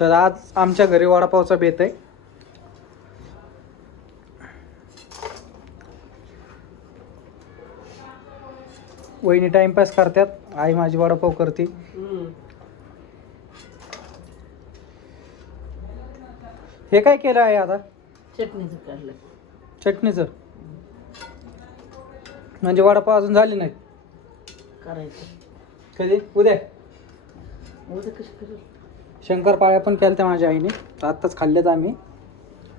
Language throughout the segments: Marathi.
तर आज आमच्या घरी वडापावचा बेत आहे. वहिनी टाइमपास करतात, आई माझी वडापाव करते. हे काय केलं आहे आता? चटणीचं काढलं. चटणीचं म्हणजे वडापाव अजून झाले नाही करायचं. कधी? उद्या. उद्या कसं करेल? शंकरपाळ्या पण केल्या त्या माझ्या आईने, आत्ताच खाल्ल्यात आम्ही.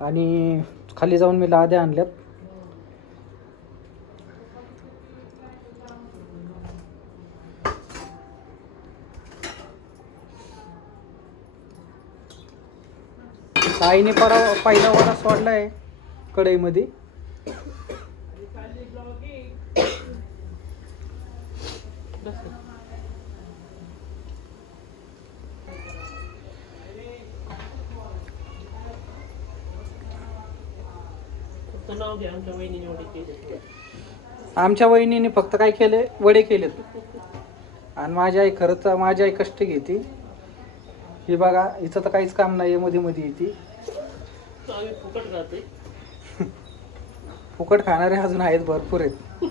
आणि खाली जाऊन मी लाद्या आणल्यात. आईने पहिला वडा सोडलाय कढईमध्ये. आमच्या वहिनीने फक्त काय केले, वडे केलेत. आणि माझी आई खरंच माझी आई कष्ट घेते. हे बघा, हिचं तर काहीच काम नाही, मध्ये मध्ये येते. फुकट खाणारे अजून आहेत, भरपूर आहेत.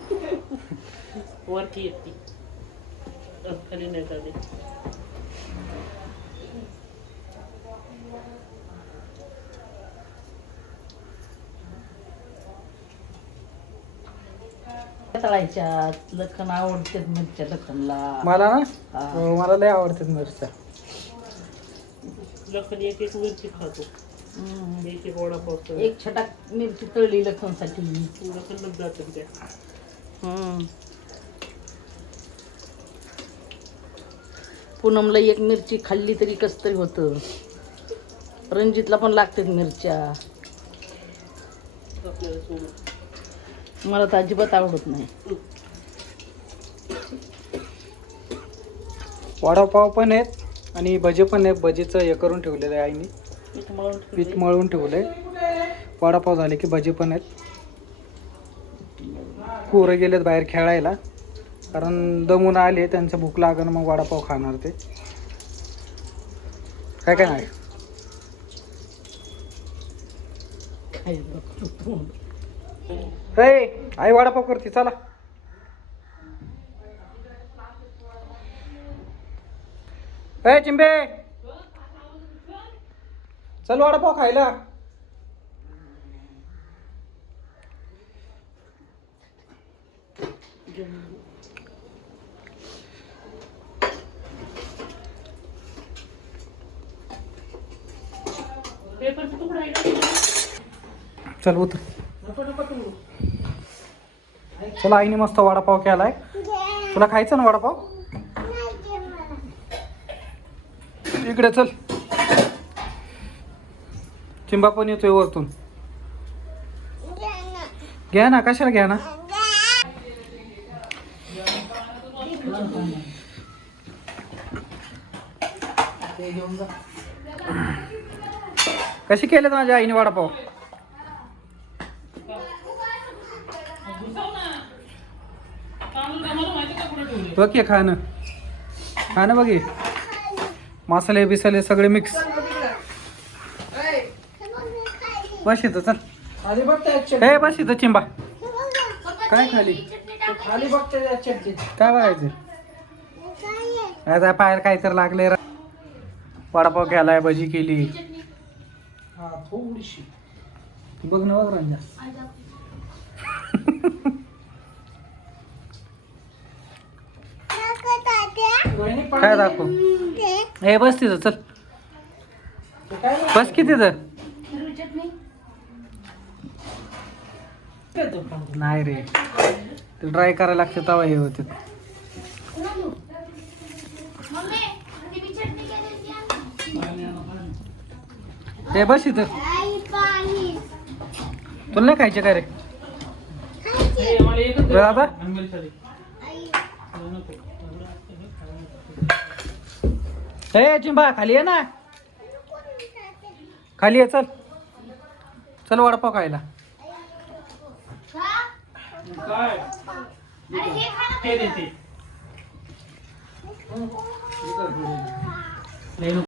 वरती येते खाली नाही खाली. तळायच्या लखन आवडते मिरच्या लखनला. मला ना मला लय आवडतात मिरच्या. लखन एक एक मिरची खातो. एक एक वडापाव. एक छटाक मिरची तळली लखनसाठी. लखनच जातं त्या. पूनमला एक मिरची खाल्ली तरी कस तरी होतं. रणजितला पण लागतात मिरच्या. मला तर अजिबात आवडत नाही. वडापाव पण आहेत आणि भजे पण आहेत. भजीचं हे करून ठेवलेलं आहे आईने, पीठ मळून ठेवलंय. वडापाव झाले की भजी पण आहेत. पोरं गेलेत बाहेर खेळायला, कारण दमून आले, त्यांचं भूक लागण, मग वडापाव खाणार ते. काय काय नाही. आई वडापाव करते, चला. चिंबे चल वडापाव खायला. चल उतर. चला, आईने मस्त वडापाव केलाय. तुला खायचं ना वडापाव? इकडे चल. चिंबा पण येतोय वरतून. घ्या ना, कशाला घ्या ना. कशी केलेत माझ्या आईने वडापाव? बघ खाणं खाणं बघ, मसाले बिसाले सगळे मिक्स. बस इथं चल. हे बस इथं चिंबा. काय खाली खाली बघते काय बघायचं? आता पायर काय तर लागले. वडापाव केलाय, भजी केली. हा थोडीशी बघ ना, बघ रंजा. काय दाखव? हे बस तिथं चल. बस की तिथं. नाही रे, ते ड्राय करायला लागते तवा हे होते. हे बस इथं. तुला नाही खायचे काय रे दादा? हे चिंबा खाली आहे ना, खाली आहे. चल चल वडापाव खायला. काय